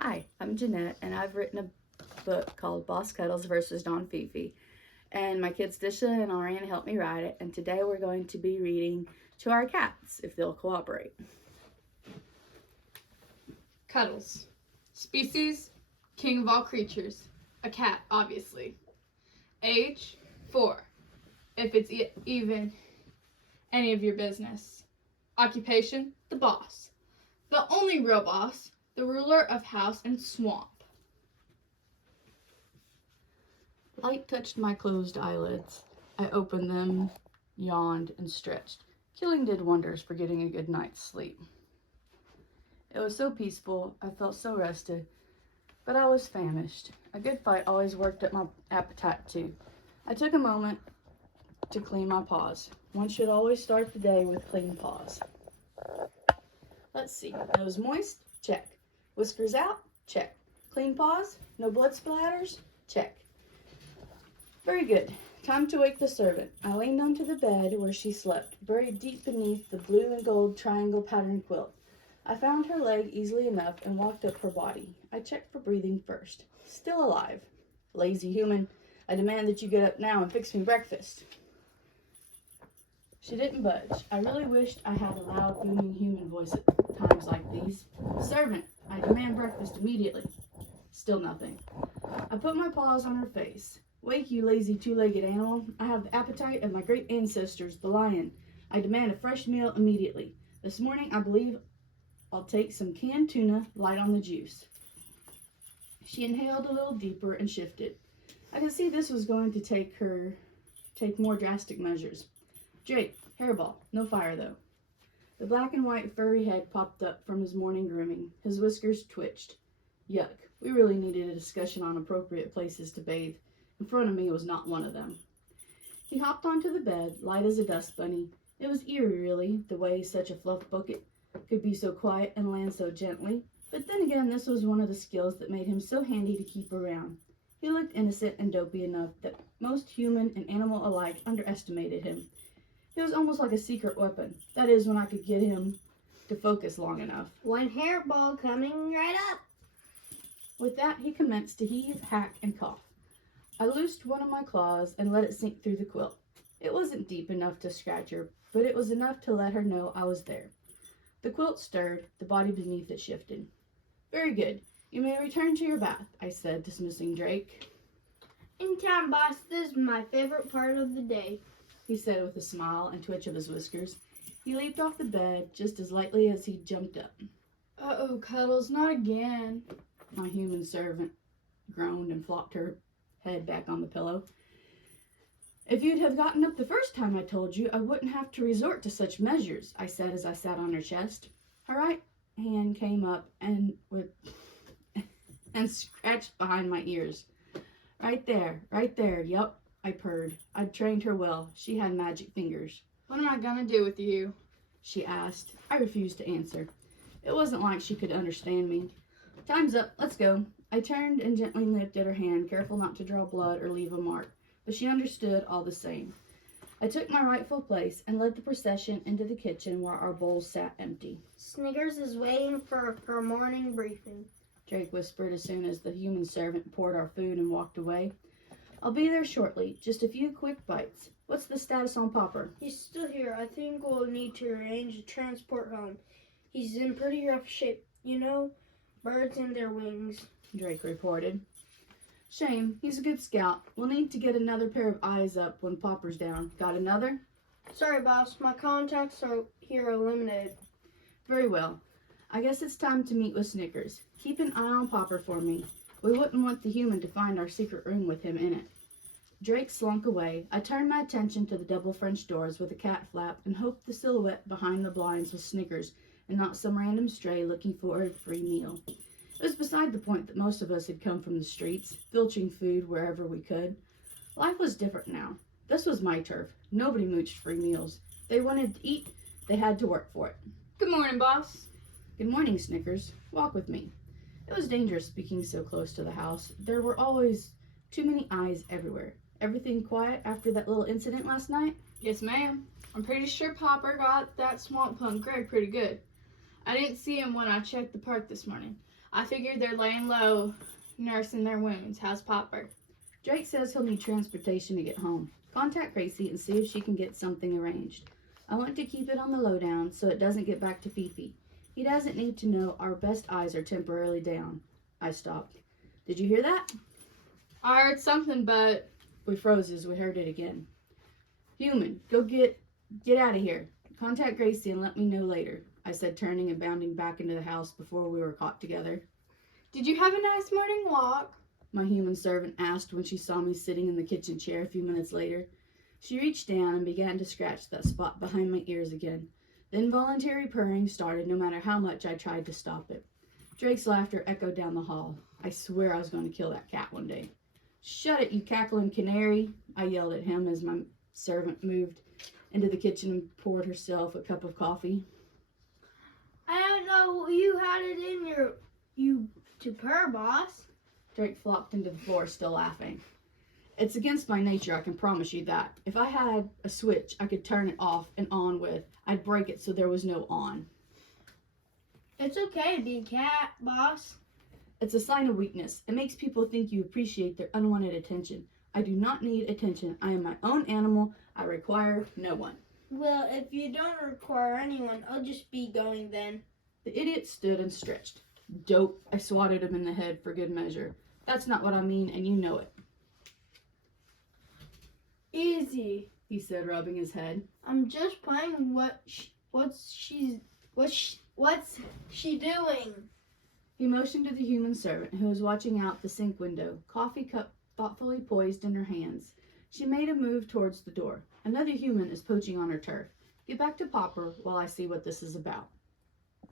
Hi, I'm Jennette, and I've written a book called Boss Cuddles versus Don Fifi. And my kids Disha and Ariane helped me write it, and today we're going to be reading to our cats, if they'll cooperate. Cuddles. Species, king of all creatures. A cat, obviously. Age, 4. If it's even any of your business. Occupation, the boss. The only real boss, the ruler of house and swamp. Light touched my closed eyelids. I opened them, yawned, and stretched. Killing did wonders for getting a good night's sleep. It was so peaceful, I felt so rested, but I was famished. A good fight always worked up my appetite too. I took a moment to clean my paws. One should always start the day with clean paws. Let's see, nose moist? Check. Whiskers out? Check. Clean paws? No blood splatters? Check. Very good. Time to wake the servant. I leaned onto the bed where she slept, buried deep beneath the blue and gold triangle pattern quilt. I found her leg easily enough and walked up her body. I checked for breathing first. Still alive. Lazy human, I demand that you get up now and fix me breakfast. She didn't budge. I really wished I had a loud, booming human voice at times like these. Servant, I demand breakfast immediately. Still nothing. I put my paws on her face. Wake, you lazy two-legged animal. I have the appetite of my great ancestors, the lion. I demand a fresh meal immediately. This morning, I believe I'll take some canned tuna, light on the juice. She inhaled a little deeper and shifted. I could see this was going to take more drastic measures. Drake, hairball, no fire though. The black and white furry head popped up from his morning grooming. His whiskers twitched. Yuck, we really needed a discussion on appropriate places to bathe. In front of me was not one of them. He hopped onto the bed, light as a dust bunny. It was eerie, really, the way such a fluff bucket could be so quiet and land so gently. But then again, this was one of the skills that made him so handy to keep around. He looked innocent and dopey enough that most human and animal alike underestimated him. He was almost like a secret weapon. That is, when I could get him to focus long enough. One hairball coming right up. With that, he commenced to heave, hack, and cough. I loosed one of my claws and let it sink through the quilt. It wasn't deep enough to scratch her, but it was enough to let her know I was there. The quilt stirred, the body beneath it shifted. Very good. You may return to your bath, I said, dismissing Drake. Anytime, boss. This is my favorite part of the day, he said with a smile and twitch of his whiskers. He leaped off the bed just as lightly as he jumped up. Uh-oh, Cuddles, not again. My human servant groaned and flopped her head back on the pillow. If you'd have gotten up the first time I told you, I wouldn't have to resort to such measures, I said as I sat on her chest. Her right hand came up and scratched behind my ears. Right there, yup, I purred. I'd trained her well. She had magic fingers. What am I gonna do with you? She asked. I refused to answer. It wasn't like she could understand me. Time's up, let's go. I turned and gently nipped at her hand, careful not to draw blood or leave a mark, but she understood all the same. I took my rightful place and led the procession into the kitchen where our bowls sat empty. Snickers is waiting for her morning briefing, Drake whispered as soon as the human servant poured our food and walked away. I'll be there shortly, just a few quick bites. What's the status on Popper? He's still here. I think we'll need to arrange a transport home. He's in pretty rough shape. You know, birds and their wings, Drake reported. Shame, he's a good scout. We'll need to get another pair of eyes up when Popper's down. Got another? Sorry, boss. My contacts here are limited. Very well. I guess it's time to meet with Snickers. Keep an eye on Popper for me. We wouldn't want the human to find our secret room with him in it. Drake slunk away. I turned my attention to the double French doors with a cat flap and hoped the silhouette behind the blinds was Snickers and not some random stray looking for a free meal. It was beside the point that most of us had come from the streets, filching food wherever we could. Life was different now. This was my turf. Nobody mooched free meals. They wanted to eat, they had to work for it. Good morning, boss. Good morning, Snickers. Walk with me. It was dangerous speaking so close to the house. There were always too many eyes everywhere. Everything quiet after that little incident last night? Yes, ma'am. I'm pretty sure Popper got that swamp punk Greg pretty good. I didn't see him when I checked the park this morning. I figured they're laying low, nursing their wounds. How's Popper? Drake says he'll need transportation to get home. Contact Gracie and see if she can get something arranged. I want to keep it on the lowdown so it doesn't get back to Fifi. He doesn't need to know our best eyes are temporarily down. I stopped. Did you hear that? I heard something, but... We froze as we heard it again. Human, go get out of here. Contact Gracie and let me know later, I said, turning and bounding back into the house before we were caught together. Did you have a nice morning walk? My human servant asked when she saw me sitting in the kitchen chair a few minutes later. She reached down and began to scratch that spot behind my ears again. The involuntary purring started no matter how much I tried to stop it. Drake's laughter echoed down the hall. I swear I was going to kill that cat one day. Shut it, you cackling canary, I yelled at him as my servant moved into the kitchen and poured herself a cup of coffee. I don't know you had it in you to purr, boss. Drake flopped into the floor, still laughing. It's against my nature, I can promise you that. If I had a switch I could turn it off and on with, I'd break it so there was no on. It's okay to be a cat, boss. It's a sign of weakness. It makes people think you appreciate their unwanted attention. I do not need attention. I am my own animal. I require no one. Well, if you don't require anyone, I'll just be going then. The idiot stood and stretched. Dope. I swatted him in the head for good measure. That's not what I mean, and you know it. Easy, He said, rubbing his head. I'm just playing. What's she doing? He motioned to the human servant who was watching out the sink window, coffee cup thoughtfully poised in her hands. She made a move towards the door. Another human is poaching on her turf. Get back to Popper while I see what this is about.